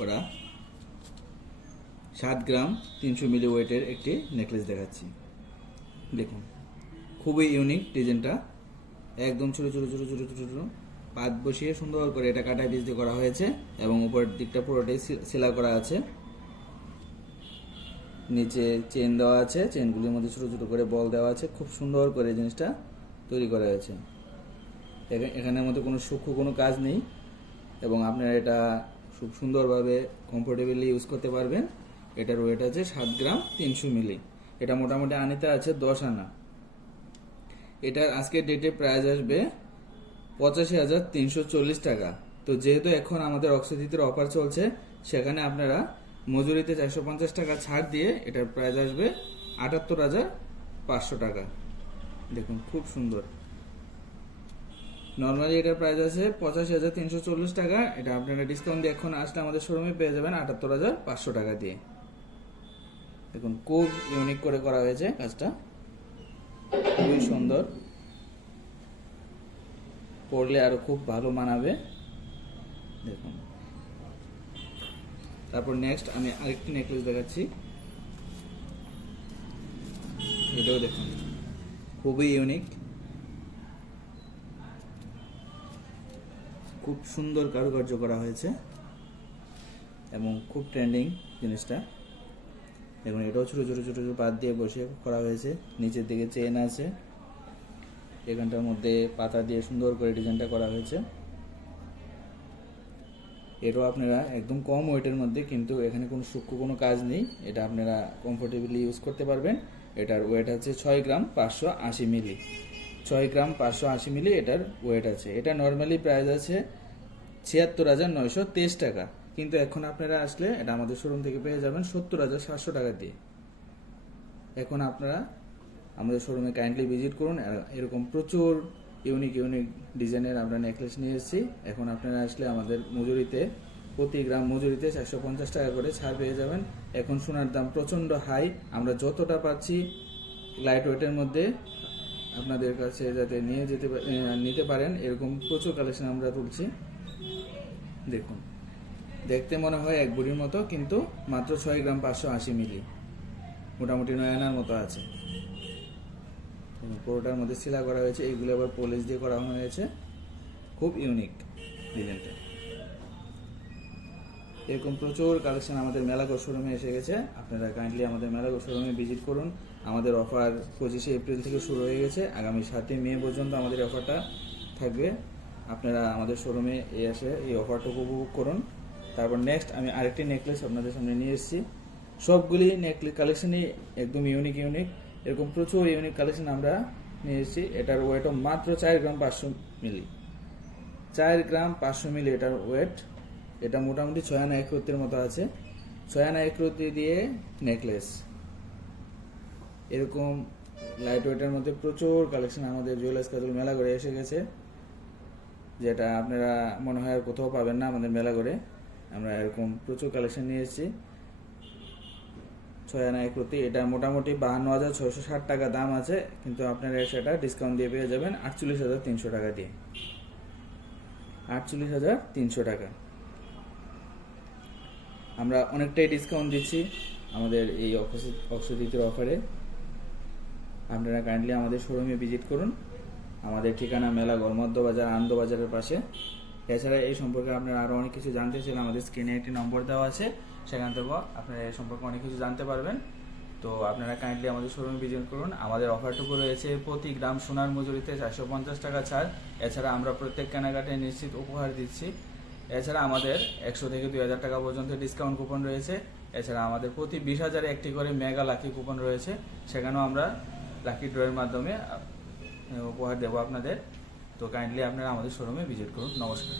করা 7 গ্রাম 300 মিলি ওয়েটের একটি নেকলেস দেখাচ্ছি। দেখুন, খুবই ইউনিক ডিজাইনটা। একদম ছোটো ছোটো ছোটো ছোটো ছোটো ছোটো পাত বসিয়ে সুন্দর করে এটা কাটায় পিস দিয়ে করা হয়েছে এবং উপরের দিকটা পুরোটাই সেলাই করা আছে। নিচে চেন দেওয়া আছে, চেনগুলির মধ্যে ছোটো ছোটো করে বল দেওয়া আছে। খুব সুন্দর করে জিনিসটা তৈরি করা হয়েছে। এখানের মধ্যে কোনো সূক্ষ্ম কোনো কাজ নেই এবং আপনারা এটা খুব সুন্দরভাবে কমফোর্টেবলি ইউজ করতে পারবেন। এটার ওয়েট আছে 7 গ্রাম 300 মিলি। এটা মোটামুটি আনিতে আছে 10 আনা। এটার আজকের ডেটে প্রাইস আসবে 85,340 টাকা। তো যেহেতু এখন আমাদের অক্ষয়তৃতীয়ার অফার চলছে, সেখানে আপনারা মজুরিতে 450 টাকা ছাড় দিয়ে এটার প্রাইস আসবে 78,500 টাকা। দেখুন, খুব সুন্দর। নর্মালি এটার প্রাইস আছে 85,340 টাকা। এটা আপনারা ডিসকাউন্ট দিয়ে এখন আসলে আমাদের শোরুমে পেয়ে যাবেন 78,500 টাকা দিয়ে। দেখুন, খুব ইউনিক করে করা হয়েছে কাজটা, খুবই সুন্দর। পরলে আরো খুব ভালো মানাবে। দেখুন, তারপর নেক্সট আমি আরেকটি নেকলেস দেখাচ্ছি। এটাও দেখুন, খুবই ইউনিক, খুব সুন্দর কারুকার্য করা হয়েছে এবং খুব ট্রেন্ডিং জিনিসটা। দেখুন, এটাও ছোটো ছোটো ছোটো ছোটো পাত দিয়ে বসে করা হয়েছে। নিচের দিকে চেন আছে, এখানটার মধ্যে পাতা দিয়ে সুন্দর করে ডিজাইনটা করা হয়েছে। এটাও আপনারা একদম কম ওয়েটের মধ্যে, কিন্তু এখানে কোনো সূক্ষ্ম কোনো কাজ নেই। এটা আপনারা কমফোর্টেবলি ইউজ করতে পারবেন। এটার ওয়েট আছে 6 গ্রাম 580 মিলি। 6 গ্রাম 580 মিলি এটার ওয়েট আছে। এটা নর্মালি প্রাইস আছে 76,923 টাকা, কিন্তু এখন আপনারা আসলে এটা আমাদের শোরুম থেকে পেয়ে যাবেন 70,700 টাকা দিয়ে। এখন আপনারা আমাদের শোরুমে কাইন্ডলি ভিজিট করুন। এরকম প্রচুর ইউনিক ইউনিক ডিজাইনের আমরা নেকলেস নিয়ে এসেছি। এখন আপনারা আসলে আমাদের মজুরিতে প্রতি গ্রাম মজুরিতে 450 টাকা করে ছাড় পেয়ে যাবেন। এখন সোনার দাম প্রচণ্ড হাই। আমরা যতটা পাচ্ছি লাইট ওয়েটের মধ্যে আপনাদের কাছে যাতে নিতে পারেন, এরকম প্রচুর কালেকশন আমরা তুলছি। দেখুন, দেখতে মনে হয় এক বুড়ির মতো, কিন্তু মাত্র 6 গ্রাম 580 মিলি, মোটামুটি 9 আনার মতো আছে। পুরোটার মধ্যে সেলাই করা হয়েছে, এইগুলো আবার পলিশ দিয়ে করা হয়েছে। খুব ইউনিক ডিজাইনটা। এরকম প্রচুর কালেকশন আমাদের মেলাগড় শোরুমে এসে গেছে। আপনারা কাইন্ডলি আমাদের মেলাগড় শোরুমে ভিজিট করুন। আমাদের অফার 25শে এপ্রিল থেকে শুরু হয়ে গেছে। আগামী 7 মে পর্যন্ত আমাদের অফারটা থাকবে। আপনারা আমাদের শোরুমে এসে এই অফারটা উপভোগ করুন। তারপর নেক্সট আমি আরেকটি নেকলেস আপনাদের সামনে নিয়ে এসেছি। সবগুলি নেকলেস কালেকশনই একদম ইউনিক ইউনিক। এরকম প্রচুর ইউনিক কালেকশন আমরা নিয়ে এসেছি। এটার ওয়েটও মাত্র 4 গ্রাম 500 মিলি। 4 গ্রাম 500 মিলি এটার ওয়েট। এটা মোটামুটি 6 আনা 1 রতির মতো আছে। 6 আনা 1 রতি দিয়ে নেকলেস। এরকম লাইট ওয়েটের মধ্যে প্রচুর কালেকশন আমাদের জুয়েলার্স কাজল মেলাগড়ে এসে গেছে, যেটা আপনারা মনে হয় আর কোথাও পাবেন না আমাদের মেলাগড়ে। আমরা এরকম প্রচুর কালেকশন নিয়ে এসেছি। 6 আনা 1 রতি। এটা মোটামুটি 52,660 টাকা দাম আছে, কিন্তু আপনারা সেটা ডিসকাউন্ট দিয়ে পেয়ে যাবেন 48,300 টাকা দিয়ে। 48,300 টাকা। আমরা অনেকটাই ডিসকাউন্ট দিচ্ছি আমাদের এই অক্ষয়তৃতীয়ার অফারে। আপনারা কাইন্ডলি আমাদের শোরুমে ভিজিট করুন। আমাদের ঠিকানা মেলাগড় মধ্যবাজার আনন্দবাজারের পাশে। এছাড়া এই সম্পর্কে আপনারা আরও অনেক কিছু জানতে চাইলে আমাদের স্ক্রিনে একটি নম্বর দেওয়া আছে, সেখান থেকে আপনারা এই সম্পর্কে অনেক কিছু জানতে পারবেন। তো আপনারা কাইন্ডলি আমাদের শোরুমে ভিজিট করুন। আমাদের অফারটুকু রয়েছে প্রতি গ্রাম সোনার মজুরিতে 450 টাকা ছাড়। এছাড়া আমরা প্রত্যেক কেনাকাটায় নিশ্চিত উপহার দিচ্ছি। এছাড়া আমাদের 100 থেকে 2,000 টাকা পর্যন্ত ডিসকাউন্ট কুপন রয়েছে। এছাড়া আমাদের প্রতি 20,000 একটি করে মেগা লাকি কুপন রয়েছে, সেখানেও আমরা লাকি ড্রয়ের মাধ্যমে উপহার দেবো আপনাদের। তো কাইন্ডলি আপনারা আমাদের শোরুমে ভিজিট করুন। নমস্কার।